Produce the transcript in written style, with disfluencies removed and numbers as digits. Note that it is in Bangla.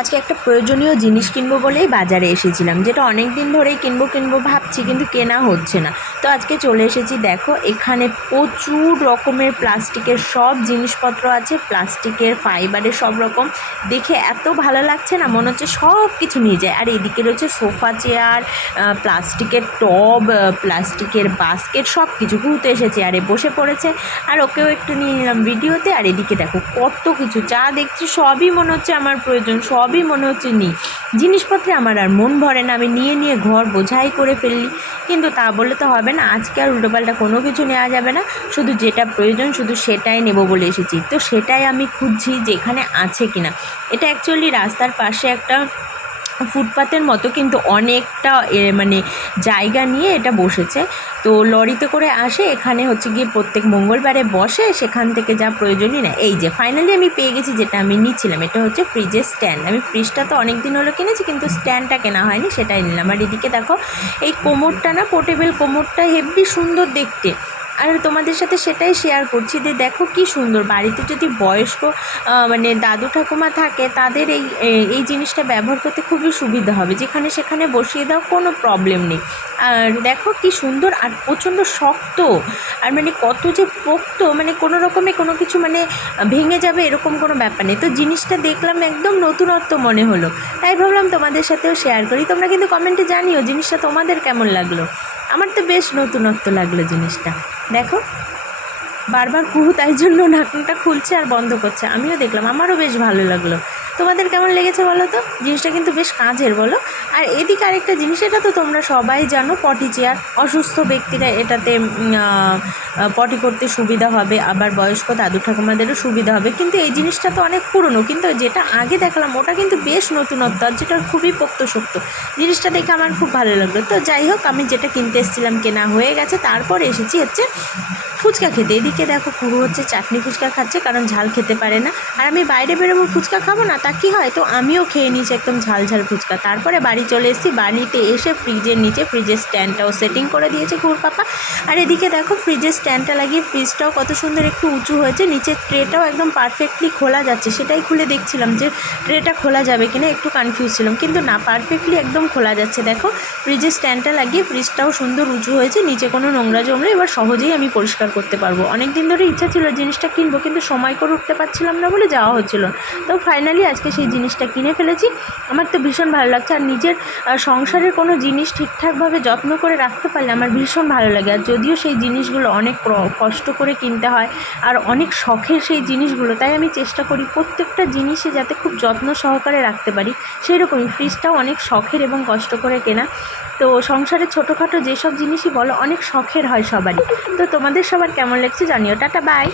আজকে একটা প্রয়োজনীয় জিনিস কিনবো বলেই বাজারে এসেছিলাম, যেটা অনেক দিন ধরেই কিনবো ভাবছি, কিন্তু কেনা হচ্ছে না। তো আজকে চলে এসেছি। দেখো, এখানে প্রচুর রকমের প্লাস্টিকের সব জিনিসপত্র আছে, প্লাস্টিকের, ফাইবারের সব রকম। দেখে এত ভালো লাগছে না, মনে হচ্ছে সব কিছু নিয়ে যায়। আর এদিকে রয়েছে সোফা চেয়ার, প্লাস্টিকের টব, প্লাস্টিকের বাস্কেট, সব কিছু। ঘুরতে এসে চেয়ারে বসে পড়েছে, আর ওকেও একটু নিয়ে নিলাম ভিডিওতে। আর এদিকে দেখো কত কিছু, যা দেখছি সবই মনে হচ্ছে আমার প্রয়োজন, সবই মনে হচ্ছে নিই। জিনিসপত্রে আমার আর মন ভরে না, আমি নিয়ে নিয়ে ঘর বোঝাই করে ফেললি। কিন্তু তা বললে তো হবে না, আজকে আর উল্টোপাল্টা কোনো কিছু নেওয়া যাবে না, শুধু যেটা প্রয়োজন শুধু সেটাই নেব বলে এসেছি। তো সেটাই আমি খুঁজছি যে এখানে আছে কিনা। এটা অ্যাকচুয়ালি রাস্তার পাশে একটা ফুটপাতের মতো, কিন্তু অনেকটা মানে জায়গা নিয়ে এটা বসেছে। তো লরিতে করে আসে, এখানে হচ্ছে গিয়ে প্রত্যেক মঙ্গলবারে বসে, সেখান থেকে যা প্রয়োজনই না। এই যে ফাইনালি আমি পেয়ে গেছি যেটা আমি নিচ্ছিলাম। এটা হচ্ছে ফ্রিজের স্ট্যান্ড। আমি ফ্রিজটা তো অনেক দিন হলো কিনেছি, কিন্তু স্ট্যান্ডটা কেনা হয়নি, সেটাই নিলাম। আর এদিকে দেখো এই কোমরটা না, পোর্টেবল কোমরটা হেভি সুন্দর দেখতে। আর তোমাদের সাথে সেটাই শেয়ার করছি যে দেখো কি সুন্দর। বাড়িতে যদি বয়স্ক মানে দাদু ঠাকুমা থাকে, তাদের এই জিনিসটা ব্যবহার করতে খুবই সুবিধা হবে, যেখানে সেখানে বসিয়ে দাও, কোনো প্রবলেম নেই। আর দেখো কি সুন্দর, আর প্রচণ্ড শক্ত, আর মানে কত যে পোক্ত, মানে কোনো রকমে কোনো কিছু মানে ভেঙে যাবে এরকম কোনো ব্যাপার নেই। তো জিনিসটা দেখলাম একদম নতুনত্ব মনে হলো, তাই ভাবলাম তোমাদের সাথেও শেয়ার করি। তোমরা কিন্তু কমেন্টে জানিও জিনিসটা তোমাদের কেমন লাগলো। আমার তো বেশ নতুনত্ব লাগলো জিনিসটা। দেখো বারবার কুহু তাই জন্য ঢাকনাটা খুলছে আর বন্ধ করছে, আমিও দেখলাম, আমারও বেশ ভালো লাগলো। তোমাদের কেমন লেগেছে বলো তো? জিনিসটা কিন্তু বেশ কাজের, বলো। আর এদিকে আরেকটা জিনিস, এটা তো তোমরা সবাই জানো, পটি চেয়ার। অসুস্থ ব্যক্তিরা এটাতে পটি করতে সুবিধা হবে, আবার বয়স্ক দাদু ঠাকুমাদেরও সুবিধা হবে। কিন্তু এই জিনিসটা তো অনেক পুরনো, কিন্তু যেটা আগে দেখলাম ওটা কিন্তু বেশ নতুনত্ব, আর যেটা খুবই পোক্তশক্ত। জিনিসটা দেখে আমার খুব ভালো লাগলো। তো যাই হোক, আমি যেটা কিনতে এসেছিলাম কেনা হয়ে গেছে। তারপর এসেছি হচ্ছে ফুচকা খেতে। এদিকে দেখো কুহু হচ্ছে চাটনি ফুচকা খাচ্ছে, কারণ ঝাল খেতে পারে না। আর আমি বাইরে বেরোবো, ফুচকা খাবো না, তা কী হয়? তো আমিও খেয়ে নিয়েছি একদম ঝাল ঝাল ফুচকা। তারপরে বাড়ি চলে এসেছি। বাড়িতে এসে ফ্রিজের নিচে ফ্রিজের স্ট্যান্ডটাও সেটিং করে দিয়েছে কুহুর পাপা। আর এদিকে দেখো ফ্রিজের স্ট্যান্ডটা লাগিয়ে ফ্রিজটাও কত সুন্দর একটু উঁচু হয়েছে, নিচের ট্রেটাও একদম পারফেক্টলি খোলা যাচ্ছে। সেটাই খুলে দেখছিলাম যে ট্রেটা খোলা যাবে কিনা, একটু কনফিউজ ছিলাম, কিন্তু না, পারফেক্টলি একদম খোলা যাচ্ছে। দেখো ফ্রিজের স্ট্যান্ডটা লাগিয়ে ফ্রিজটাও সুন্দর উঁচু হয়েছে, নিচে কোনো নোংরা জমলে এবার সহজেই আমি পরিষ্কার করতে পারবো। অনেক দিন ধরে ইচ্ছা ছিল জিনিসটা কিনবো, কিন্তু সময় করে উঠতে পারছিলাম না বলে যাওয়া হচ্ছিল। তো ফাইনালি আজকে সেই জিনিসটা কিনে ফেলেছি। আমার তো ভীষণ ভালো লাগছে। আর নিজের সংসারের কোনো জিনিস ঠিকঠাকভাবে যত্ন করে রাখতে পারলে আমার ভীষণ ভালো লাগে। আর যদিও সেই জিনিসগুলো অনেক কষ্ট করে কিনতে হয়, আর অনেক শখের সেই জিনিসগুলো, তাই আমি চেষ্টা করি প্রত্যেকটা জিনিসে যাতে খুব যত্ন সহকারে রাখতে পারি। সেই রকমই ফ্রিজটাও অনেক শখের এবং কষ্ট করে কেনা। তো সংসারের ছোটোখাটো যেসব জিনিসই বলো, অনেক শখের হয় সবারই। তো তোমাদের সবার কেমন লাগছে জানিও। Tata, by.